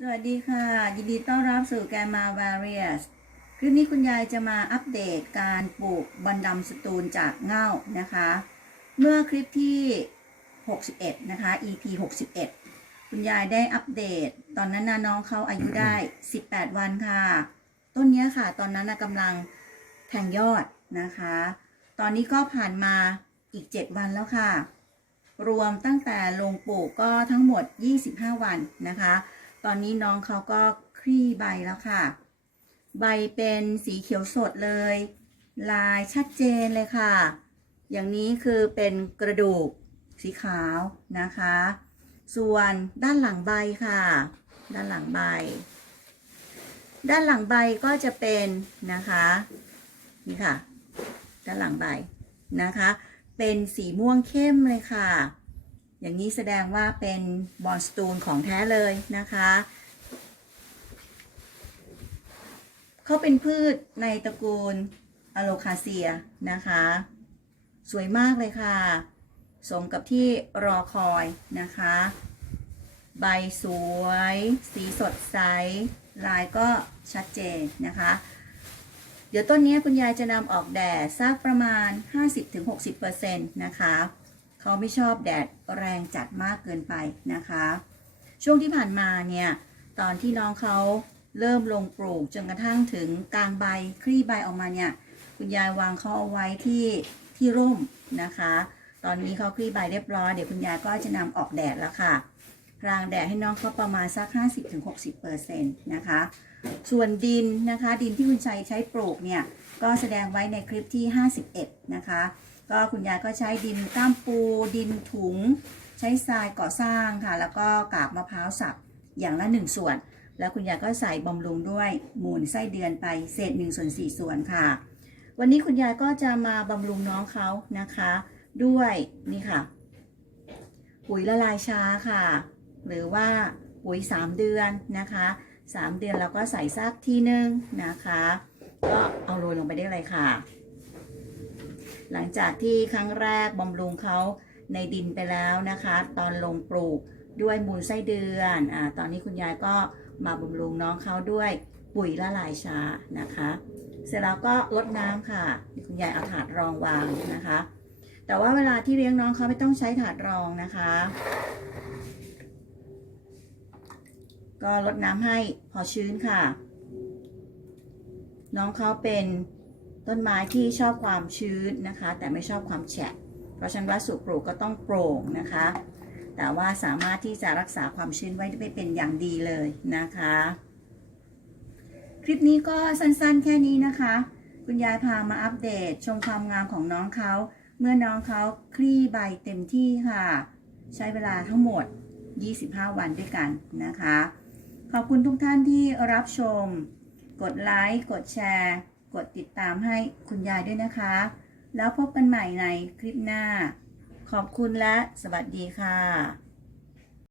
สวัสดีค่ะ ยินดีต้อนรับสู่แกมา Various คลิปนี้คุณยายจะมาอัปเดตการปลูกบันดำสตูลจากเง่านะคะ เมื่อคลิปที่ 61 นะคะ EP 61 คุณยายได้อัปเดต ตอนนั้นนะน้องเขาอายุได้ 18 วันค่ะ ต้นนี้ค่ะ ตอนนั้นนะกำลังแทงยอดนะคะ ตอนนี้ก็ผ่านมาอีก 7 วันแล้วค่ะ รวมตั้งแต่ลงปลูกก็ทั้งหมด 25 วันนะคะ ตอนนี้น้องเขาก็คลี่ใบแล้วค่ะ ใบเป็นสีเขียวสดเลย ลายชัดเจนเลยค่ะ อย่างนี้คือเป็นกระดูกสีขาวนะคะ ส่วนด้านหลังใบค่ะ ด้านหลังใบ ด้านหลังใบก็จะเป็นนะคะนี่ค่ะ ด้านหลังใบนะคะ เป็นสีม่วงเข้มเลยค่ะ อย่างนี้แสดงว่าเป็นบอนสตูนของแท้เลยนะคะเขาเป็นพืชในตระกูลอะโลคาเซียนะคะ สวยมากเลยค่ะ สมกับที่รอคอยนะคะ ใบสวย สีสดใส ลายก็ชัดเจนนะคะ เดี๋ยวต้นนี้คุณยายจะนำออกแดดสักประมาณ 50-60%นะคะ เขาไม่ชอบแดดแรงจัดมากเกินไปนะคะ ช่วงที่ผ่านมาเนี่ยตอนที่น้องเขาเริ่มลงปลูกจนกระทั่งถึงกลางใบคลี่ใบออกมาเนี่ยคุณยายวางเขาเอาไว้ที่ที่ร่มนะคะ ตอนนี้เขาคลี่ใบเรียบร้อยเดี๋ยวคุณยายก็จะนำออกแดดแล้วค่ะพรางแดดให้น้องเขาประมาณสัก 50-60%นะคะ ส่วนดินนะคะ ดินที่คุณชัยใช้ปลูกเนี่ย ก็แสดงไว้ในคลิปที่ 51 นะคะ ก็คุณยายก็ใช้ดินก้ามปู ดินถุง ใช้ทรายก่อสร้างค่ะ แล้วก็กาบมะพร้าวสับอย่างละ1ส่วน แล้วคุณยายก็ใส่บำรุงด้วยมูลไส้เดือนไปเศษ1ส่วน4ส่วนค่ะ วันนี้คุณยายก็จะมาบำรุงน้องเขานะคะ ด้วยนี่ค่ะ ปุ๋ยละลายช้าค่ะ หรือว่าปุ๋ย3เดือนนะคะ3เดือนเราก็ใส่ซักทีนึงนะคะ ก็เอาโรยลงไปได้เลยค่ะ หลังจากที่ครั้งแรกบำรุงเขาในดินไปแล้วนะคะ ตอนลงปลูกด้วยมูลไส้เดือนอ่าตอนนี้คุณยายก็มาบำรุงน้องเขาด้วยปุ๋ยละลายช้านะคะ เสร็จแล้วก็ลดน้ำค่ะ คุณยายเอาถาดรองวางนะคะ แต่ว่าเวลาที่เลี้ยงน้องเขาไม่ต้องใช้ถาดรองนะคะ ก็ลดน้ำให้พอชื้นค่ะ น้องเขาเป็น ต้นไม้ที่ชอบความชื้นนะคะ แต่ไม่ชอบความแฉะ เพราะฉะนั้นวัสดุปลูกก็ต้องโปร่งนะคะ แต่ว่าสามารถที่จะรักษาความชื้นไว้ได้เป็นอย่างดีเลยนะคะ คลิปนี้ก็สั้นๆแค่นี้นะคะ คุณยายพามาอัปเดตชมความงามของน้องเขาเมื่อน้องเขาคลี่ใบเต็มที่ค่ะ ใช้เวลาทั้งหมด 25 วันด้วยกันนะคะ ขอบคุณทุกท่านที่รับชม กดไลค์ กดแชร์ กดติดตามให้คุณยายด้วยนะคะ แล้วพบกันใหม่ในคลิปหน้า ขอบคุณและสวัสดีค่ะ